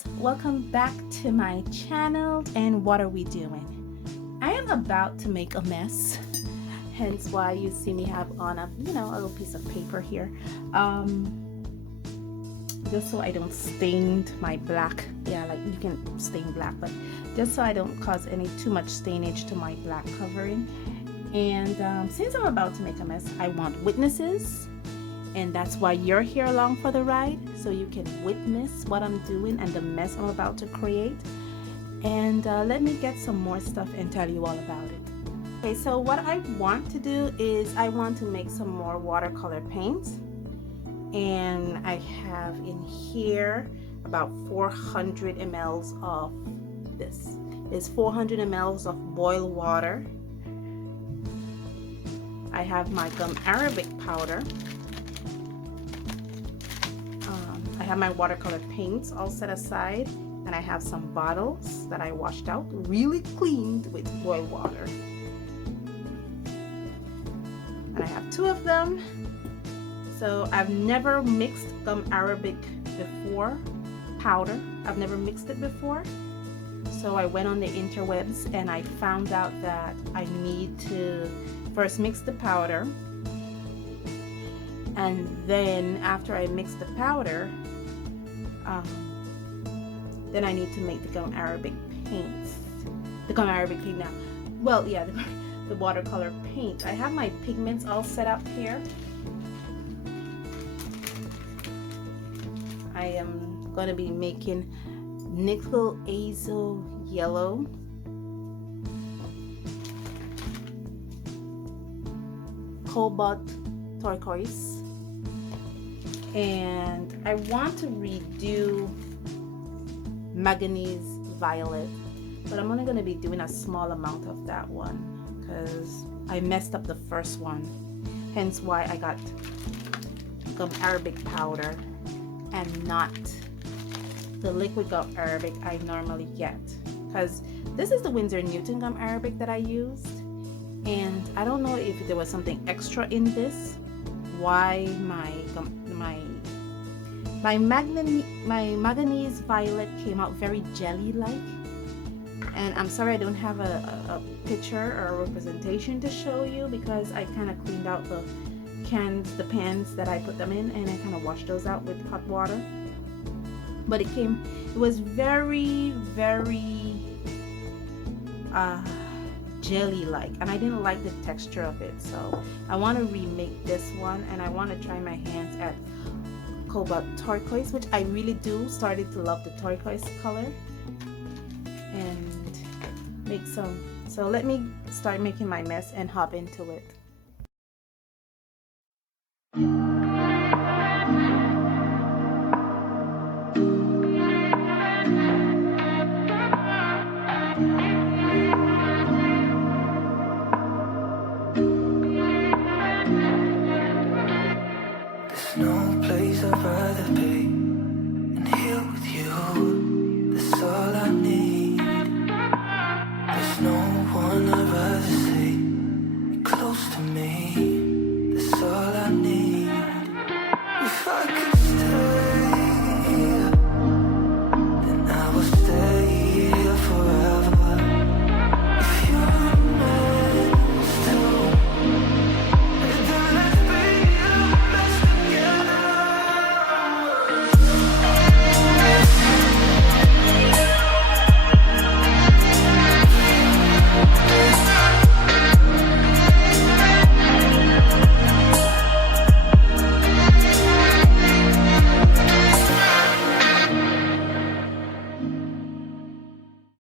loves, welcome back to my channel. And what are we doing? I am about to make a mess, hence why you see me have on a little piece of paper here, just so I don't stain my black. Yeah, like you can stain black, but just so I don't cause too much stainage to my black covering. And since I'm about to make a mess, I want witnesses. And that's why you're here along for the ride, so you can witness what I'm doing and the mess I'm about to create. And let me get some more stuff and tell you all about it. Okay, so what I want to do is I want to make some more watercolor paints. And I have in here about 400 ml of this. It's 400 ml of boiled water. I have my gum arabic powder. I have my watercolor paints all set aside, and I have some bottles that I washed out, really cleaned with boiled water. And I have 2 of them. So I've never mixed gum arabic before, powder. I've never mixed it before. So I went on the interwebs and I found out that I need to first mix the powder. And then after I mix the powder, then I need to make the gum arabic paints. The gum arabic paint now. Well, yeah, the watercolor paint. I have my pigments all set up here. I am going to be making nickel azo yellow, cobalt turquoise, and I want to redo manganese violet, but I'm only going to be doing a small amount of that one because I messed up the first one, hence why I got gum arabic powder and not the liquid gum arabic I normally get, because this is the Winsor Newton gum arabic that I used, and I don't know if there was something extra in this, why my manganese violet came out very jelly like. And I'm sorry I don't have a picture or a representation to show you, because I kind of cleaned out the pans that I put them in, and I kind of washed those out with hot water. But it was very jelly like, and I didn't like the texture of it. So I want to remake this one, and I want to try my hands at cobalt turquoise, which I really started to love the turquoise color, and make some. So let me start making my mess and hop into it. There's no place I'd rather be than here with you. That's all I need. There's no one I'd rather see close to me. That's all I need. If I could stay, then I would stay here forever. If you're meant to, then let's be the best together.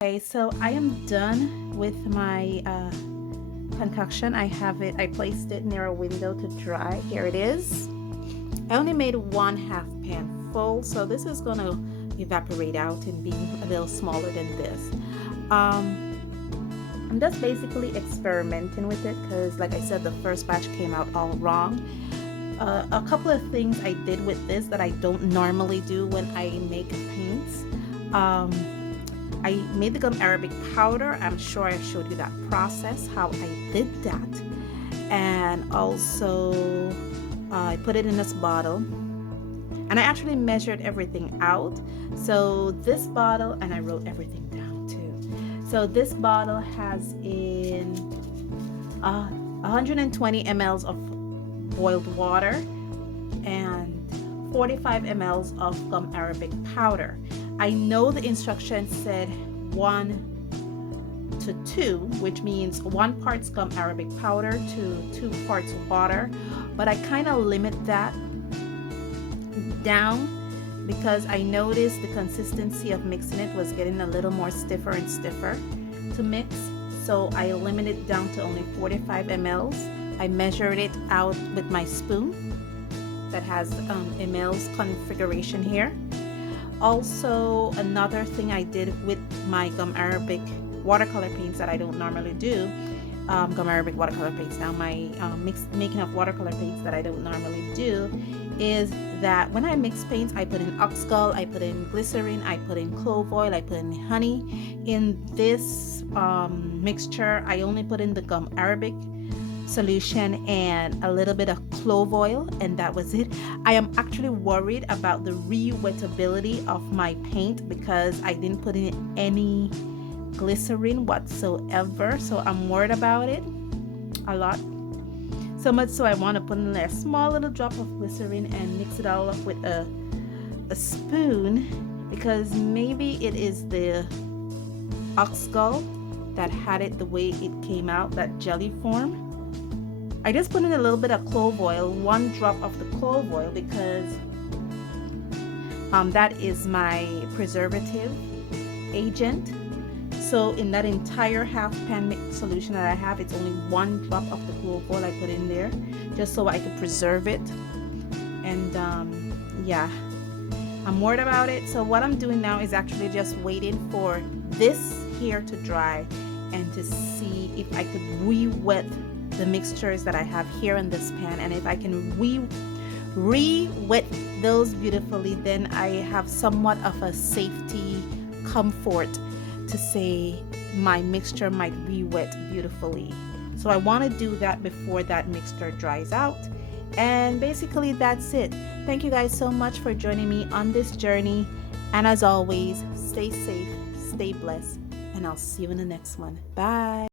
Okay, so I am done with my concoction. I placed it near a window to dry. Here it is. I only made 1/2 pan full, so this is gonna evaporate out and be a little smaller than this. I'm just basically experimenting with it because, like I said, the first batch came out all wrong. A couple of things I did with this that I don't normally do when I make paints. I made the gum arabic powder. I'm sure I showed you that process, how I did that. And also I put it in this bottle, And I actually measured everything out. So this bottle, and I wrote everything down too. So this bottle has in 120 mLs of boiled water and 45 mLs of gum arabic powder. I know the instructions said 1 to 2, which means 1 part gum arabic powder to 2 parts water, but I kind of limit that down because I noticed the consistency of mixing it was getting a little more stiffer and stiffer to mix. So I limited it down to only 45 mLs. I measured it out with my spoon that has mLs configuration here. Also, another thing I did with my gum arabic watercolor paints that I don't normally do, gum arabic watercolor paints, now my making of watercolor paints that I don't normally do, is that when I mix paints, I put in oxgall, I put in glycerin, I put in clove oil, I put in honey. In this mixture, I only put in the gum arabic solution and a little bit of clove oil, and that was it. I am actually worried about the re-wettability of my paint because I didn't put in any glycerin whatsoever, so I'm worried about it a lot. So much so I want to put in a small little drop of glycerin and mix it all up with a spoon, because maybe it is the oxgall that had it the way it came out, that jelly form. I just put in a little bit of clove oil, 1 drop of the clove oil, because that is my preservative agent. So in that entire half pan mix solution that I have, it's only 1 drop of the clove oil I put in there, just so I could preserve it. And yeah, I'm worried about it. So what I'm doing now is actually just waiting for this here to dry and to see if I could re-wet the mixtures that I have here in this pan, and if I can re-wet those beautifully, then I have somewhat of a safety comfort to say my mixture might re-wet beautifully. So I want to do that before that mixture dries out. And basically that's it. Thank you guys so much for joining me on this journey, and as always, stay safe, stay blessed, and I'll see you in the next one. Bye.